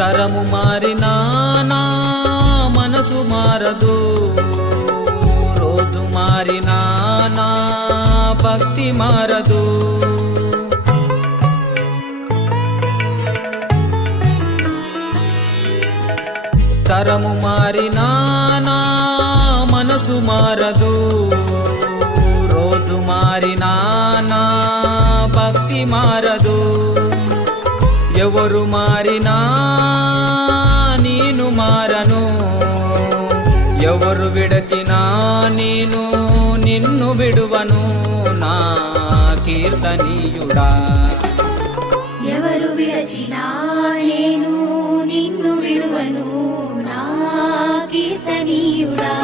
తరము మారినా నా మనసు మారదు, రోజు మారినా నా భక్తి మారదు. తరము మారినా నా మనసు మారదు, రోజు మారినా నా భక్తి మారదు. ఎవరు మారినా నేను మారను, ఎవరు విడచినా నేను నిన్ను విడువను నా కీర్తనీయుడా. ఎవరు విడచినా నేను నిన్ను విడువను నా కీర్తనీయుడా.